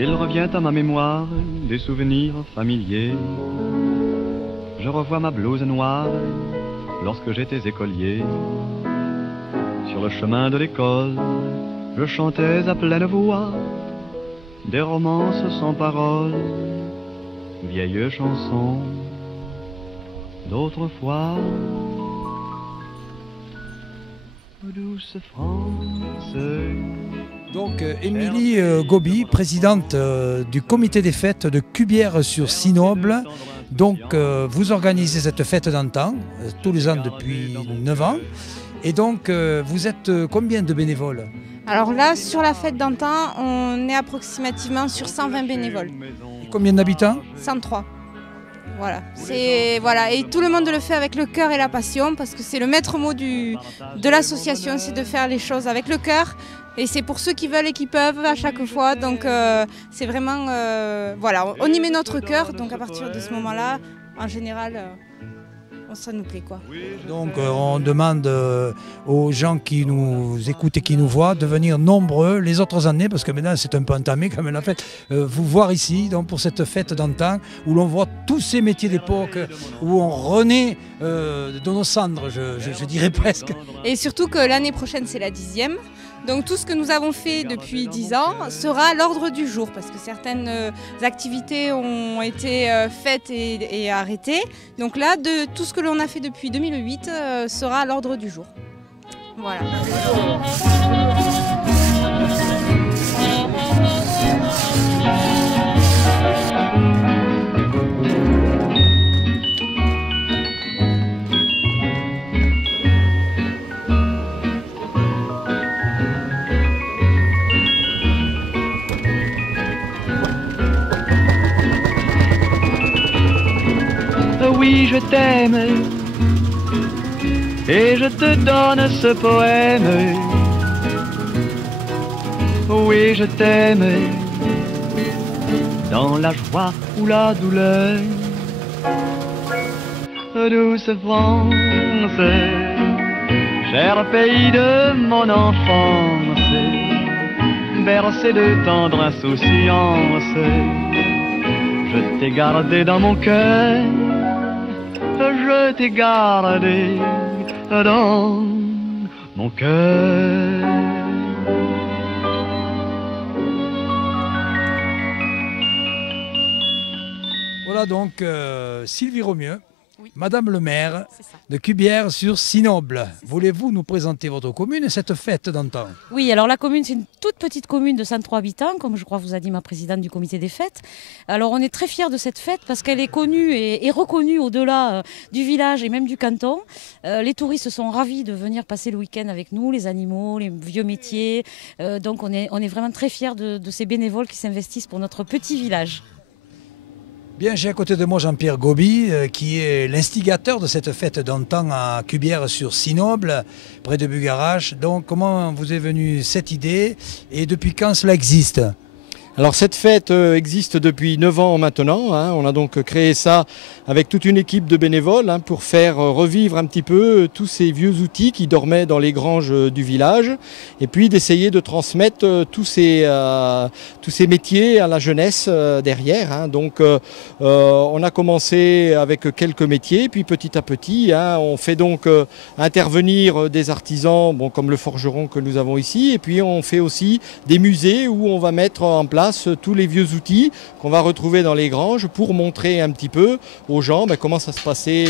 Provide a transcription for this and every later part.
Il revient à ma mémoire des souvenirs familiers. Je revois ma blouse noire lorsque j'étais écolier. Sur le chemin de l'école, je chantais à pleine voix des romances sans paroles, vieilles chansons d'autrefois. Douce France. Donc Émilie Gobi, présidente du comité des fêtes de Cubières-sur-Sinoble. Donc vous organisez cette fête d'antan tous les ans depuis 9 ans. Et donc vous êtes combien de bénévoles? Alors là, sur la fête d'antan, on est approximativement sur 120 bénévoles. Et combien d'habitants? 103. Voilà. Voilà. Et tout le monde le fait avec le cœur et la passion, parce que c'est le maître mot de l'association, c'est de faire les choses avec le cœur. Et c'est pour ceux qui veulent et qui peuvent à chaque fois. Donc c'est vraiment, voilà, on y met notre cœur. Donc à partir de ce moment-là, en général, ça nous plaît quoi. Donc on demande aux gens qui nous écoutent et qui nous voient de venir nombreux les autres années, parce que maintenant c'est un peu entamé comme la fête, vous voir ici donc, pour cette fête d'antan où l'on voit tous ces métiers d'époque, où on renaît de nos cendres, je dirais presque. Et surtout que l'année prochaine c'est la 10e. Donc tout ce que nous avons fait depuis 10 ans sera à l'ordre du jour, parce que certaines activités ont été faites et arrêtées. Donc là, tout ce que l'on a fait depuis 2008 sera à l'ordre du jour. Voilà. Oui, je t'aime et je te donne ce poème. Oui, je t'aime dans la joie ou la douleur. Douce France, cher pays de mon enfance, bercé de tendre insouciance, je t'ai gardé dans mon cœur. Je t'ai gardé dans mon cœur. Voilà donc Sylvie Romieux, oui. Madame le maire de Cubières-sur-Sinoble. Voulez-vous nous présenter votre commune et cette fête d'antan? Oui, alors la commune, c'est une toute petite commune de 103 habitants, comme je crois vous a dit ma présidente du comité des fêtes. Alors on est très fiers de cette fête parce qu'elle est connue et reconnue au-delà du village et même du canton. Les touristes sont ravis de venir passer le week-end avec nous, les animaux, les vieux métiers. Donc on est vraiment très fiers de ces bénévoles qui s'investissent pour notre petit village. Bien, j'ai à côté de moi Jean-Pierre Gobi, qui est l'instigateur de cette fête d'antan à Cubières-sur-Sinoble, près de Bugarache. Donc, comment vous est venue cette idée et depuis quand cela existe? Alors cette fête existe depuis 9 ans maintenant, hein. On a donc créé ça avec toute une équipe de bénévoles pour faire revivre un petit peu tous ces vieux outils qui dormaient dans les granges du village et puis d'essayer de transmettre tous ces métiers à la jeunesse derrière, hein. Donc on a commencé avec quelques métiers, puis petit à petit on fait donc intervenir des artisans comme le forgeron que nous avons ici, et puis on fait aussi des musées où on va mettre en place tous les vieux outils qu'on va retrouver dans les granges pour montrer un petit peu aux gens comment ça se passait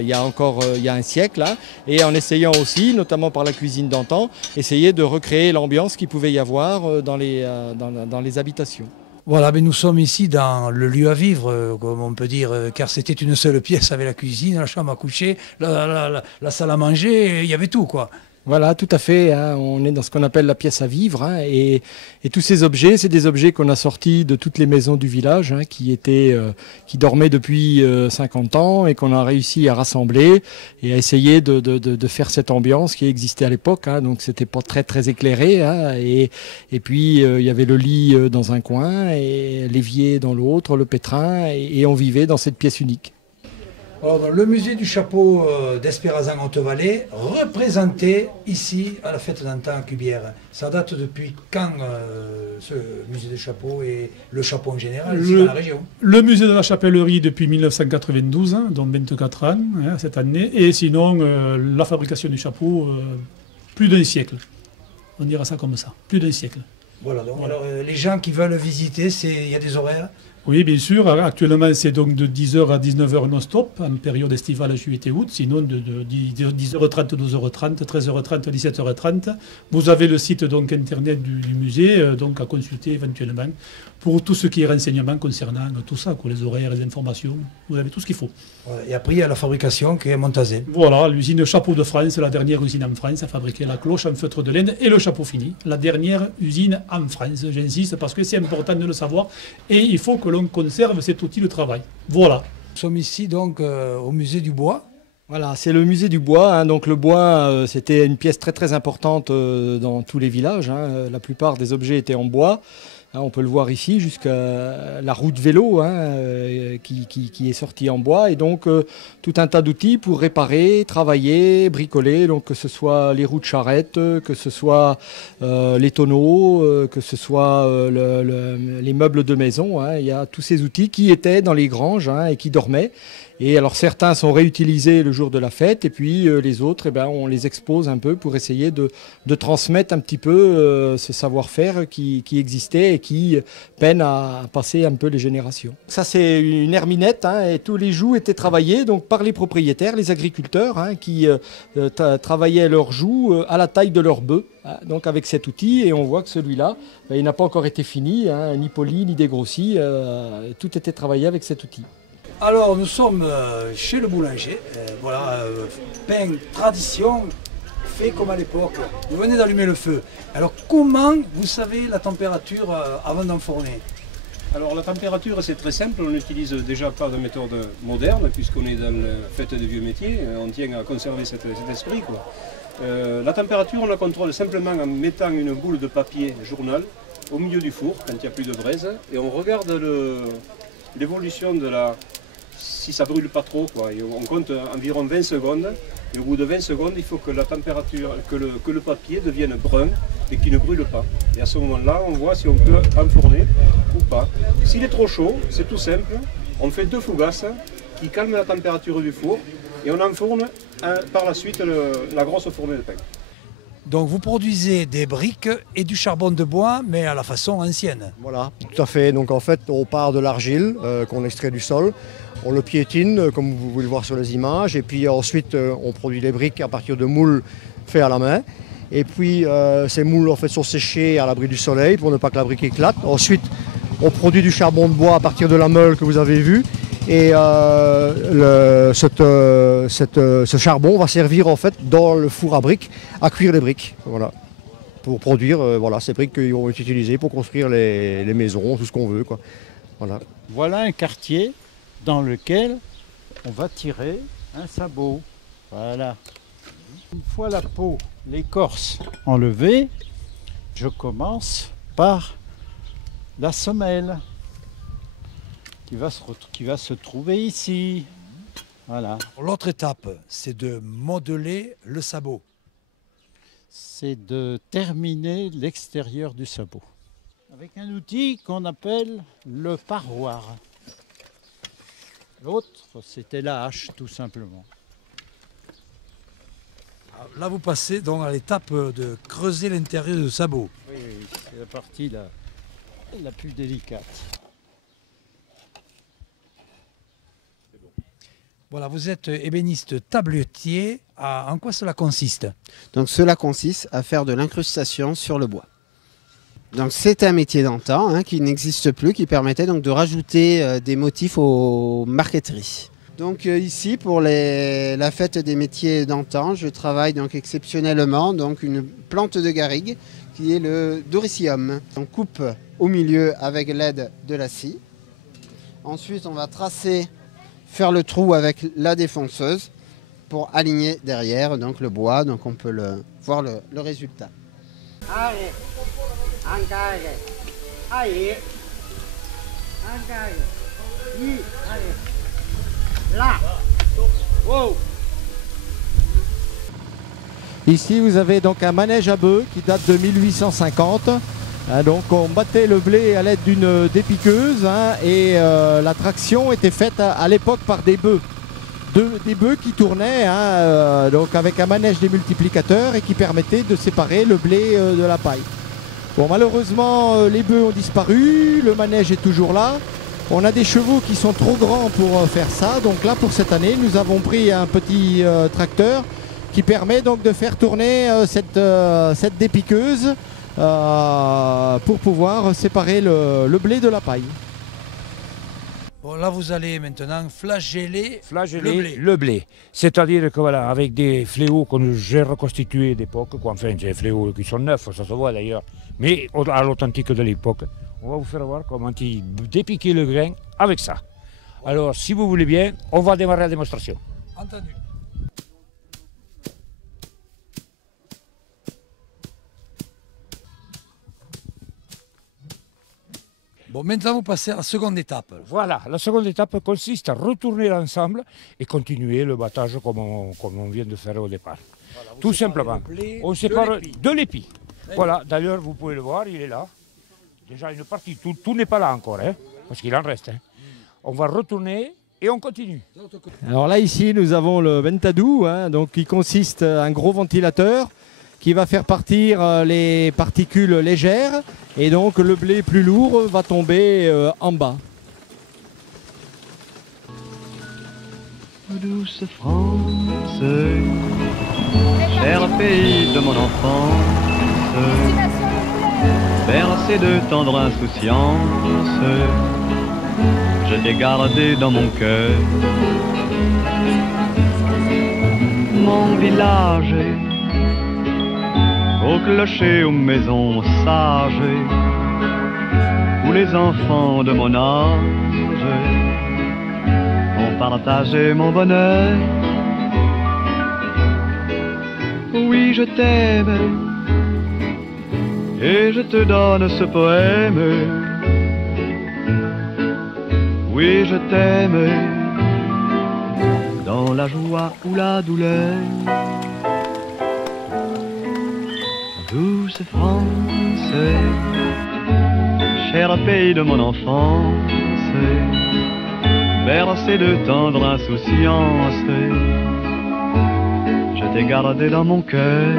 il y a un siècle, hein, et en essayant aussi, notamment par la cuisine d'antan, essayer de recréer l'ambiance qu'il pouvait y avoir dans les habitations. Voilà, mais nous sommes ici dans le lieu à vivre, comme on peut dire, car c'était une seule pièce avec la cuisine, la chambre à coucher, la salle à manger, il y avait tout quoi. Voilà, tout à fait, hein. On est dans ce qu'on appelle la pièce à vivre, hein, et tous ces objets, c'est des objets qu'on a sortis de toutes les maisons du village, hein, qui dormaient depuis 50 ans et qu'on a réussi à rassembler et à essayer de faire cette ambiance qui existait à l'époque, hein. Donc c'était pas très très éclairé, hein, et puis il y avait le lit dans un coin et l'évier dans l'autre, le pétrin, et on vivait dans cette pièce unique. Alors, le musée du chapeau d'Espérazan-Haute-Vallée, représenté ici à la fête d'antan à Cubières. Ça date depuis quand ce musée du chapeau et le chapeau en général ici dans la région? Le musée de la chapellerie depuis 1992, hein, donc 24 ans hein, cette année. Et sinon, la fabrication du chapeau, plus d'un siècle. On dira ça comme ça, plus d'un siècle. Voilà, donc alors, les gens qui veulent visiter, il y a des horaires? Oui, bien sûr. Actuellement, c'est donc de 10h à 19h non-stop, en période estivale, juillet et août. Sinon, de 10h30, 12h30, 13h30, 17h30. Vous avez le site donc, internet du musée donc, à consulter éventuellement pour tout ce qui est renseignement concernant tout ça, quoi, les horaires, les informations. Vous avez tout ce qu'il faut. Et après, il y a la fabrication qui est Montazé. Voilà, l'usine Chapeau de France, la dernière usine en France à fabriquer la cloche en feutre de laine et le chapeau fini. La dernière usine en France, j'insiste, parce que c'est important de le savoir. Et il faut que l'on conserve cet outil de travail. Voilà. Nous sommes ici donc au musée du bois. Voilà, c'est le musée du bois. Hein. Donc le bois, c'était une pièce très très importante dans tous les villages. Hein. La plupart des objets étaient en bois. Hein, on peut le voir ici jusqu'à la roue de vélo hein, qui est sortie en bois. Et donc tout un tas d'outils pour réparer, travailler, bricoler. Donc que ce soit les roues de charrette, que ce soit les tonneaux, que ce soit les meubles de maison. Hein. Il y a tous ces outils qui étaient dans les granges hein, et qui dormaient. Et alors certains sont réutilisés le jour de la fête et puis les autres, on les expose un peu pour essayer de transmettre un petit peu ce savoir-faire qui existait et qui peine à passer un peu les générations. Ça c'est une herminette hein, et tous les jougs étaient travaillés donc, par les propriétaires, les agriculteurs hein, qui travaillaient leurs jougs à la taille de leurs bœufs. Hein, donc avec cet outil et on voit que celui-là, il n'a pas encore été fini, hein, ni poli, ni dégrossi, tout était travaillé avec cet outil. Alors nous sommes chez le boulanger, voilà, pain tradition, fait comme à l'époque. Vous venez d'allumer le feu. Alors comment vous savez la température avant d'enfourner? Alors la température c'est très simple, on n'utilise déjà pas de méthode moderne puisqu'on est dans la fête des vieux métiers, on tient à conserver cet esprit, quoi. La température on la contrôle simplement en mettant une boule de papier journal au milieu du four quand il n'y a plus de braise et on regarde l'évolution de la... si ça brûle pas trop, quoi. Et on compte environ 20 secondes et au bout de 20 secondes il faut que la température, que le papier devienne brun et qu'il ne brûle pas. Et à ce moment-là on voit si on peut enfourner ou pas. S'il est trop chaud, c'est tout simple, on fait 2 fougasses qui calment la température du four et on enfourne par la suite la grosse fournée de pain. Donc vous produisez des briques et du charbon de bois, mais à la façon ancienne. Voilà, tout à fait. Donc en fait, on part de l'argile qu'on extrait du sol. On le piétine, comme vous pouvez le voir sur les images. Et puis ensuite, on produit les briques à partir de moules faits à la main. Et puis ces moules en fait, sont séchés à l'abri du soleil pour ne pas que la brique éclate. Ensuite, on produit du charbon de bois à partir de la meule que vous avez vue. Et ce charbon va servir en fait dans le four à briques à cuire les briques, voilà, pour produire voilà, ces briques qui vont être utilisées pour construire les maisons, tout ce qu'on veut, quoi. Voilà. Voilà un quartier dans lequel on va tirer un sabot. Voilà. Une fois la peau, l'écorce enlevée, je commence par la semelle qui va se trouver ici. Voilà. L'autre étape, c'est de modeler le sabot. C'est de terminer l'extérieur du sabot avec un outil qu'on appelle le parroir. L'autre, c'était la hache, tout simplement. Là, vous passez donc à l'étape de creuser l'intérieur du sabot. Oui, c'est la partie la plus délicate. Voilà, vous êtes ébéniste tabletier. En quoi cela consiste? Donc cela consiste à faire de l'incrustation sur le bois. Donc c'est un métier d'antan hein, qui n'existe plus, qui permettait donc de rajouter des motifs aux marqueteries. Donc ici pour la fête des métiers d'antan, je travaille donc exceptionnellement donc une plante de garrigue qui est le Doricium. On coupe au milieu avec l'aide de la scie. Ensuite on va faire le trou avec la défonceuse pour aligner derrière donc le bois, donc on peut voir le résultat. Allez, engage, allez, engage, allez, là, Wow. Ici, vous avez donc un manège à bœufs qui date de 1850. Donc on battait le blé à l'aide d'une dépiqueuse et la traction était faite à l'époque par des bœufs. Des bœufs qui tournaient donc avec un manège démultiplicateur et qui permettait de séparer le blé de la paille. Bon, malheureusement, les bœufs ont disparu, le manège est toujours là. On a des chevaux qui sont trop grands pour faire ça. Donc là, pour cette année, nous avons pris un petit tracteur qui permet donc de faire tourner cette dépiqueuse pour pouvoir séparer le blé de la paille. Bon, là, vous allez maintenant flageller le blé. C'est-à-dire que voilà, avec des fléaux que j'ai reconstitués d'époque, enfin des fléaux qui sont neufs, ça se voit d'ailleurs, mais à l'authentique de l'époque, on va vous faire voir comment dépiquer le grain avec ça. Alors, si vous voulez bien, on va démarrer la démonstration. Entendu. Bon, maintenant vous passez à la seconde étape. Voilà, la seconde étape consiste à retourner l'ensemble et continuer le battage comme on vient de faire au départ. Voilà, tout simplement. On sépare de l'épi. Voilà, d'ailleurs vous pouvez le voir, il est là. Déjà une partie, tout n'est pas là encore, parce qu'il en reste. On va retourner et on continue. Alors là ici nous avons le ventadou, donc qui consiste en un gros ventilateur qui va faire partir les particules légères et donc le blé plus lourd va tomber en bas. Douce France, cher pays de mon enfance, bercé de tendre insouciance, je t'ai gardé dans mon cœur. Mon village, au clocher, aux maisons sages, où les enfants de mon âge ont partagé mon bonheur. Oui, je t'aime, et je te donne ce poème. Oui, je t'aime, dans la joie ou la douleur. Douce France, cher pays de mon enfance, bercé de tendre insouciance, je t'ai gardé dans mon cœur.